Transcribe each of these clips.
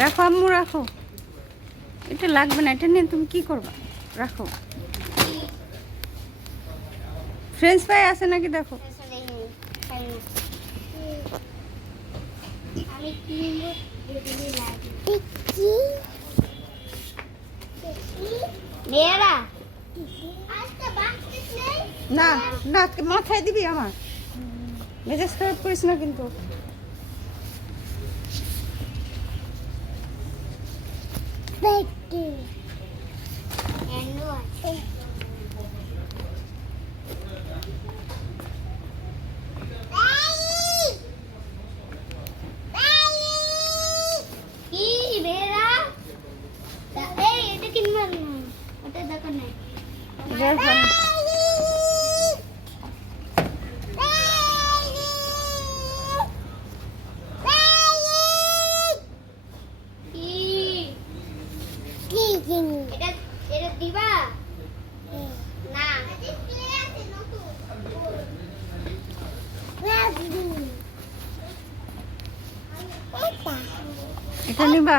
রাখো আম্মু, রাখো। এটা লাগবে না, এটা নিয়ে তুমি কি করবা? রাখো। ফ্রেঞ্চ ফ্রাই আছে নাকি দেখো। না না, মাথায় দিবি আমার, মেজাজ খারাপ করিস না কিন্তু। এটা নিবা?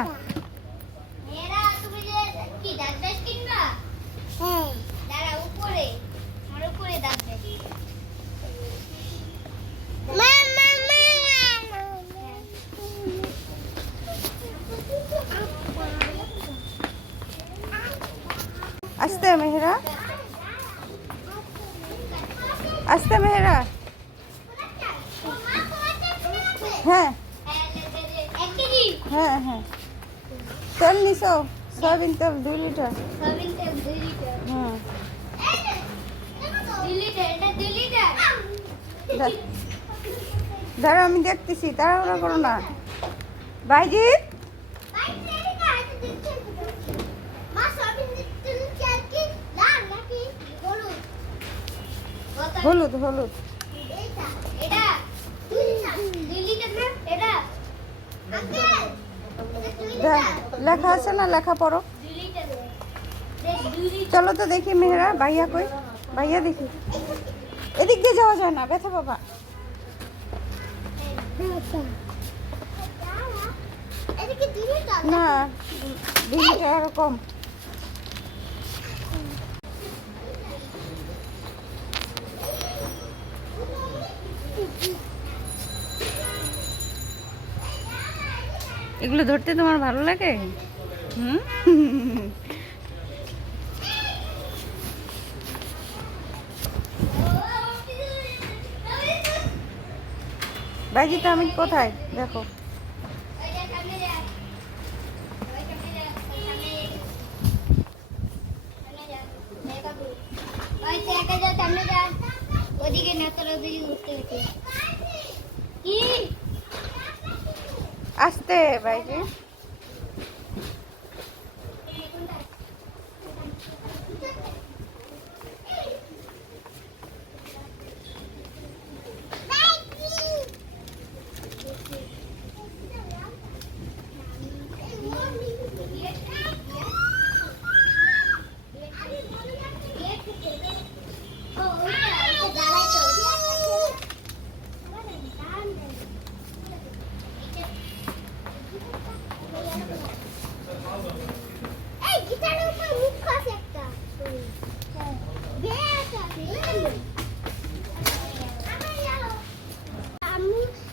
আস্তে মেহেরা, আস্তে মেহেরা। হ্যাঁ হ্যাঁ হ্যাঁ, তেল নিছো? সয়াবিন তেল 2 লিটার। হ্যাঁ, দাঁড়াও আমি দেখতেছি, তাড়াহুড়া করো না। বাইজিৎ, হলুদ হলুদ। লেখা আছে না, লেখা পড়ো। চলো তো দেখি মেহেরা, ভাইয়া কই? ভাইয়া দেখি, এদিক দিয়ে যাওয়া যায় না, ব্যথা বাবা। না 2 লিটার আরো কম। এগুলো ধরতে তোমার ভালো লাগে? হুম, বাইজিটা আমি কোথায় দেখো। আস্তে বাইজি।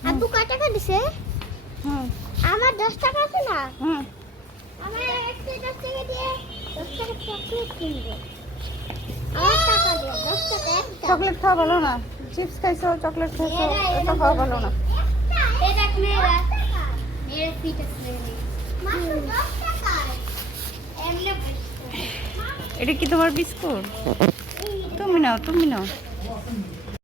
আব্বু কয় টাকা দিছে? আমার 10 টাকা আছে না? আমার একটা 10 টাকা দিয়ে 10 টাকা চকলেট কিনবো। আমার টাকা দিও, 10 টাকা একটা। চকলেট খাওয়া ভালো না। চিপস খাইছো, চকলেট খাইছো, এটা খাওয়া ভালো না। এটা মেরা মেরা ফিট আছে মাত্র 10 টাকা। এমনে এটা কি তোমার বিস্কুট? তুমি নাও, তুমি নাও।